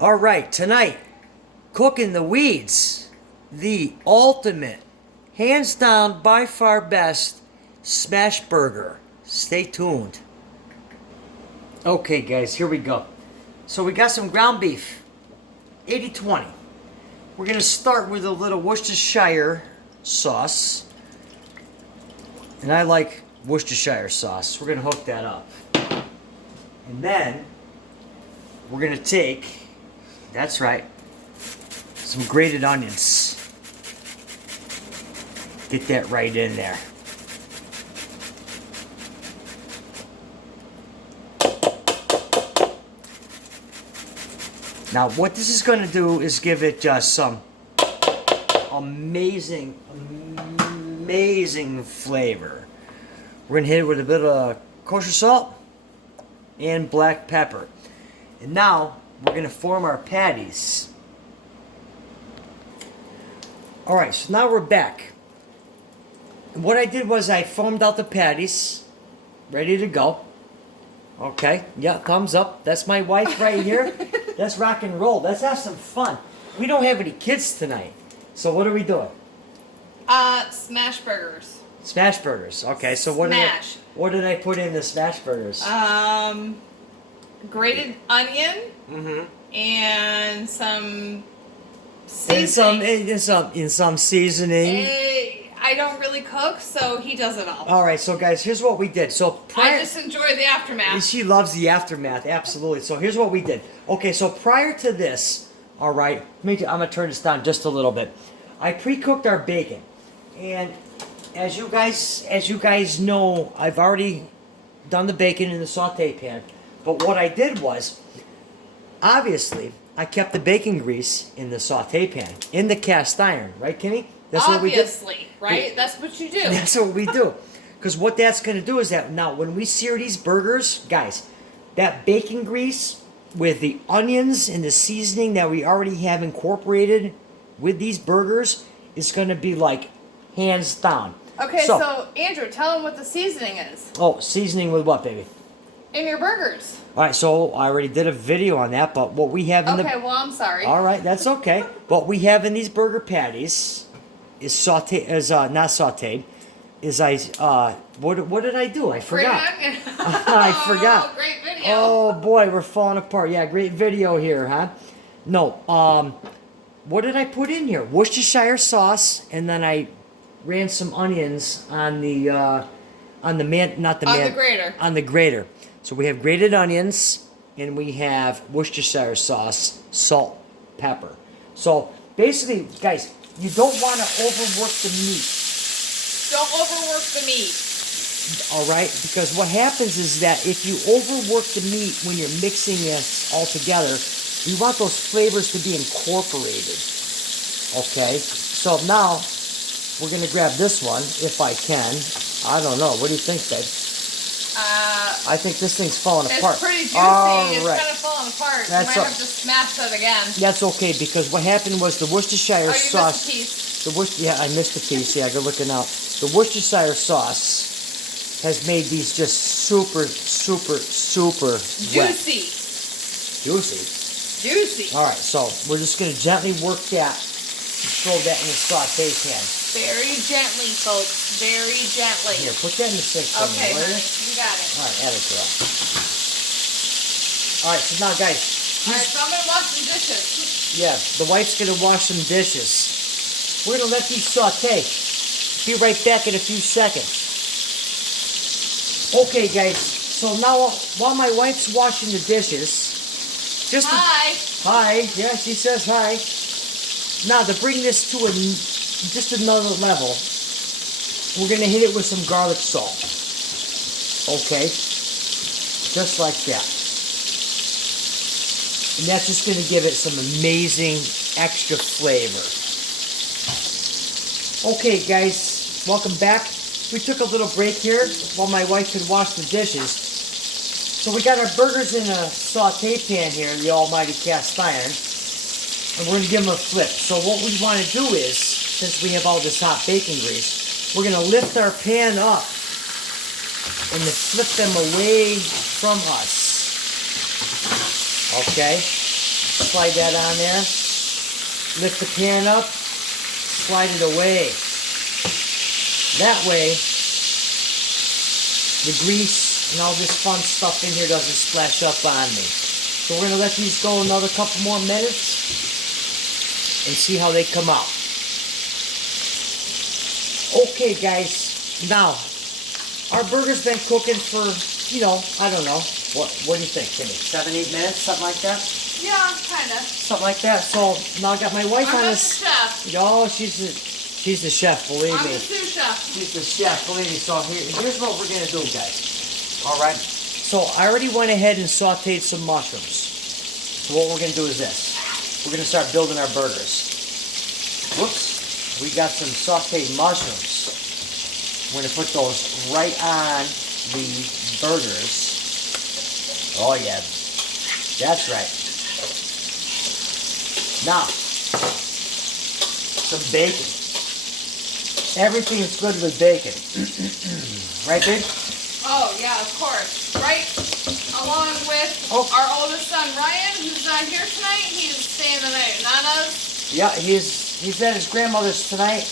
All right, tonight, cooking the weeds, the ultimate, hands down, by far best smash burger. Stay tuned. Okay, guys, here we go. So we got some ground beef, 80-20. We're gonna start with a little Worcestershire sauce, and I like Worcestershire sauce. We're gonna hook that up, and then we're gonna take. That's right. Some grated onions. Get that right in there. Now, what this is going to do is give it just some amazing flavor. We're going to hit it with a bit of kosher salt and black pepper. And now, we're going to form our patties. Alright, so now we're back. And what I did was I formed out the patties. Ready to go. Okay, yeah, thumbs up. That's my wife right here. Let's rock and roll. Let's have some fun. We don't have any kids tonight. So what are we doing? Smash burgers. Smash burgers. Okay, so what did I put in the smash burgers? Grated onion. Mm-hmm. And some seasoning. In some seasoning. I don't really cook, so he does it all. All right, so guys, here's what we did. So I just enjoy the aftermath. She loves the aftermath, absolutely. So here's what we did. Okay, so prior to this, all right, I'm gonna turn this down just a little bit. I pre-cooked our bacon, and as you guys know, I've already done the bacon in the saute pan. But what I did was, obviously, I kept the bacon grease in the saute pan, in the cast iron, right, Kimmy? That's Obviously, what we did. right? That's what you do. That's what we do. Because what that's going to do is that now when we sear these burgers, guys, that bacon grease with the onions and the seasoning that we already have incorporated with these burgers is going to be like hands down. Okay, so Andrew, tell him what the seasoning is. Oh, seasoning with what, baby? In your burgers. All right, so I already did a video on that, but what we have in Okay, well, I'm sorry. All right, that's okay. What we have in these burger patties is not sauteed. What did I do? I forgot. I forgot. Oh, great video. Oh boy, we're falling apart. Yeah, great video here, huh? No, what did I put in here? Worcestershire sauce, and then I ran some onions on the grater. On the grater. So we have grated onions, and we have Worcestershire sauce, salt, pepper. So basically, guys, you don't want to overwork the meat. Don't overwork the meat. All right? Because what happens is that if you overwork the meat when you're mixing this all together, you want those flavors to be incorporated. Okay? So now, we're going to grab this one, if I can. I don't know. What do you think, babe? I think this thing's falling apart. It's pretty juicy. All it's right. kind of falling apart. That's you might have to smash that again. That's okay, because what happened was the Worcestershire sauce. Missed a piece. Yeah, I missed a piece. Yeah, good looking out. The Worcestershire sauce has made these just super wet. Juicy. All right, so we're just going to gently work that, throw that in the saute pan. Very gently, folks. Very gently. Here, put that in the sink for me, will you? You got it. All right, add it to that. All right, so now, guys. All right, so I'm going to wash some dishes. Yeah, the wife's going to wash some dishes. We're going to let these saute. Be right back in a few seconds. Okay, guys. So now, while my wife's washing the dishes, hi. Yeah, she says hi. Now, to bring this to just another level, we're going to hit it with some garlic salt. Okay? Just like that. And that's just going to give it some amazing extra flavor. Okay, guys, welcome back. We took a little break here while my wife could wash the dishes. So we got our burgers in a saute pan here in the almighty cast iron. And we're going to give them a flip. So what we want to do is, since we have all this hot bacon grease, we're going to lift our pan up and to flip them away from us. Okay? Slide that on there. Lift the pan up. Slide it away. That way, the grease and all this fun stuff in here doesn't splash up on me. So we're going to let these go another couple more minutes and see how they come out. Okay, guys. Now, our burger's been cooking for, you know, I don't know. What do you think, Timmy? 7, 8 minutes? Something like that? Yeah, kind of. Something like that. So now I got my wife on I'm this. the chef. Oh, she's the chef, believe I'm me. the sous chef. She's the chef, believe me. So here's what we're going to do, guys. All right. So I already went ahead and sauteed some mushrooms. So what we're going to do is this. We're going to start building our burgers. Whoops. We got some sauteed mushrooms. We're going to put those right on the burgers. Oh, yeah. That's right. Now, some bacon. Everything's good with bacon. Right, babe? Oh, yeah, of course. Right along with our oldest son, Ryan, who's not here tonight. He's staying the night, not us. Yeah, he's at his grandmother's tonight.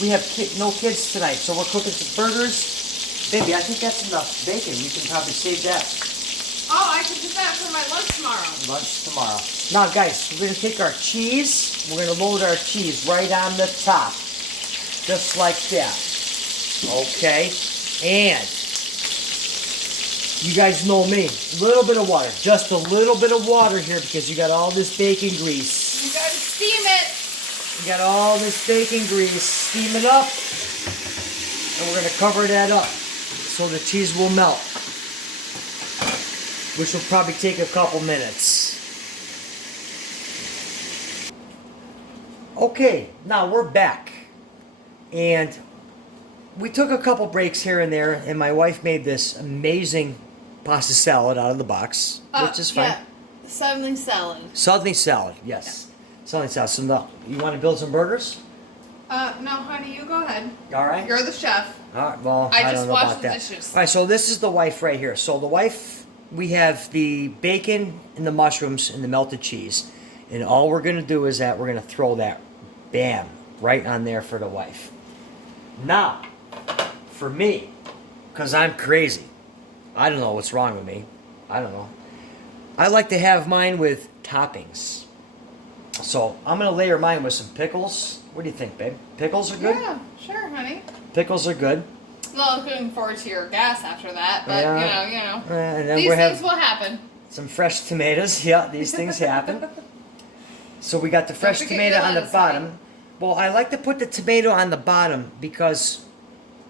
We have no kids tonight, so we're cooking some burgers. Baby, I think that's enough bacon. You can probably save that. Oh, I could do that for my lunch tomorrow. Lunch tomorrow. Now, guys, we're going to take our cheese. We're going to load our cheese right on the top. Just like that. Okay. And you guys know me. A little bit of water. Just a little bit of water here because you got all this bacon grease. You gotta steam it. You got all this bacon grease. Steam it up. And we're going to cover that up so the cheese will melt. Which will probably take a couple minutes. Okay, now we're back. And we took a couple breaks here and there, and my wife made this amazing pasta salad out of the box, which is fine. Yeah, Suddenly salad. Suddenly salad, yes. Yeah. Suddenly salad. So now, you want to build some burgers? No, honey, you go ahead. All right. You're the chef. All right, well, I don't just know washed about the that. dishes. All right, so this is the wife right here. So the wife, we have the bacon and the mushrooms and the melted cheese. And all we're going to do is that we're going to throw that, bam, right on there for the wife. Now, for me, because I'm crazy, I don't know what's wrong with me. I don't know. I like to have mine with toppings. So I'm going to layer mine with some pickles. What do you think, babe? Pickles are good? Yeah, sure, honey. Pickles are good. Well, looking forward to your gas after that, but you know. And then These we'll things have will happen. some fresh tomatoes. Yeah, these things happen. So we got the fresh tomato on the bottom. Well, I like to put the tomato on the bottom because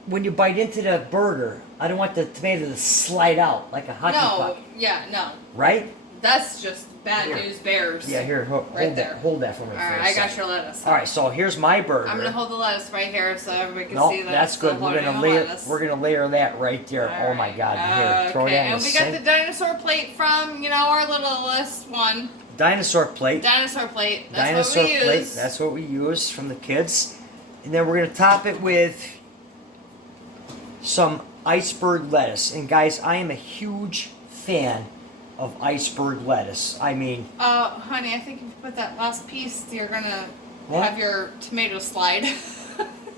when you bite into the burger, I don't want the tomato to slide out like a hockey puck. No. Right? That's just bad news bears. Yeah, here, hold there. that for me. All right, I got your lettuce. All right, so here's my burger. I'm gonna hold the lettuce right here so everybody can No, see that. that's good. We're gonna layer that right there. All oh my right. God! Here, throw that in and the we got sink. the dinosaur plate from our littlest one. Dinosaur plate. Dinosaur plate. That's Dinosaur what we plate. use. That's what we use from the kids. And then we're gonna top it with some iceberg lettuce. And guys, I am a huge fan of iceberg lettuce. I mean, honey, I think if you put that last piece, you're gonna have your tomato slide.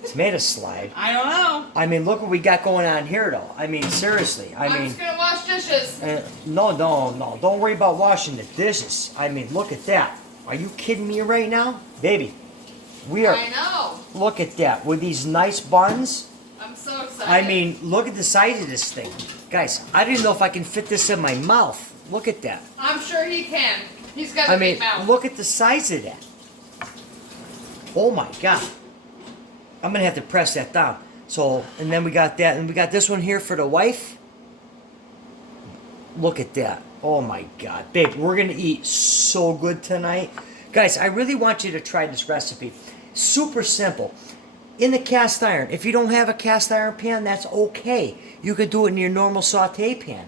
tomato slide. I don't know. I mean, look what we got going on here, though. I mean, seriously. I'm just gonna wash dishes. No. Don't worry about washing the dishes. I mean, look at that. Are you kidding me right now? Baby, we are. I know. Look at that. With these nice buns. I'm so excited. I mean, look at the size of this thing. Guys, I didn't know if I can fit this in my mouth. Look at that. I'm sure he can. He's got a big mouth. Look at the size of that. Oh my God. I'm going to have to press that down. So, and then we got that. And we got this one here for the wife. Look at that. Oh my God. Babe, we're going to eat so good tonight. Guys, I really want you to try this recipe. Super simple. In the cast iron. If you don't have a cast iron pan, that's okay. You could do it in your normal saute pan.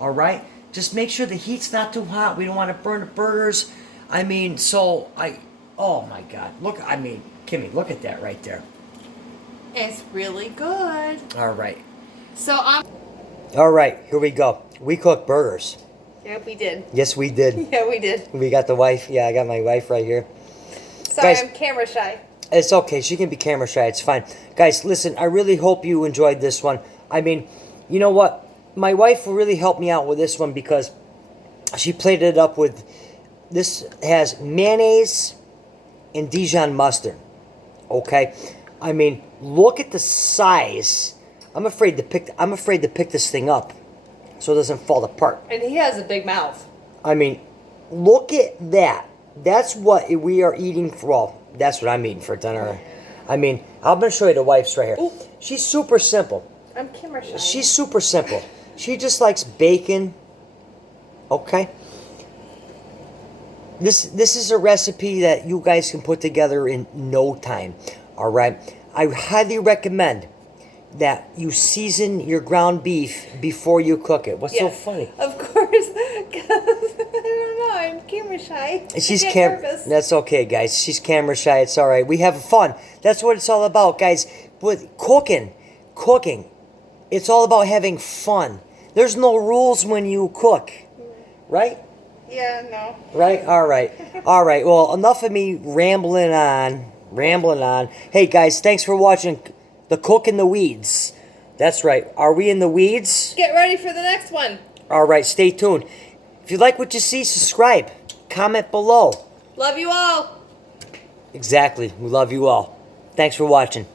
All right? Just make sure the heat's not too hot. We don't want to burn the burgers. I mean, oh my God. Look, I mean, Kimmy, look at that right there. It's really good. All right. So All right, here we go. We cook burgers. Yeah, we did. Yes, we did. Yeah, we did. We got the wife. Yeah, I got my wife right here. Sorry, Guys, I'm camera shy. It's okay. She can be camera shy. It's fine. Guys, listen, I really hope you enjoyed this one. I mean, you know what? My wife really helped me out with this one because she played it up with... This has mayonnaise and Dijon mustard. Okay? I mean, look at the size. I'm afraid to pick this thing up so it doesn't fall apart. And he has a big mouth. I mean, look at that. That's what we are eating for. Well, that's what I'm eating for dinner. I mean, I'm going to show you the wife's right here. Ooh. She's super simple. I'm camera shy. She's super simple. She just likes bacon. Okay? This is a recipe that you guys can put together in no time. All right? I highly recommend that you season your ground beef before you cook it. What's so funny? Of course, because I don't know. I'm camera shy. She's I get nervous. That's okay, guys. She's camera shy. It's all right. We have fun. That's what it's all about, guys. With cooking, it's all about having fun. There's no rules when you cook, right? Yeah, no. Right? All right. All right. Well, enough of me rambling on. Hey, guys, thanks for watching The Cook in the Weeds. That's right. Are we in the weeds? Get ready for the next one. All right. Stay tuned. If you like what you see, subscribe. Comment below. Love you all. Exactly. We love you all. Thanks for watching.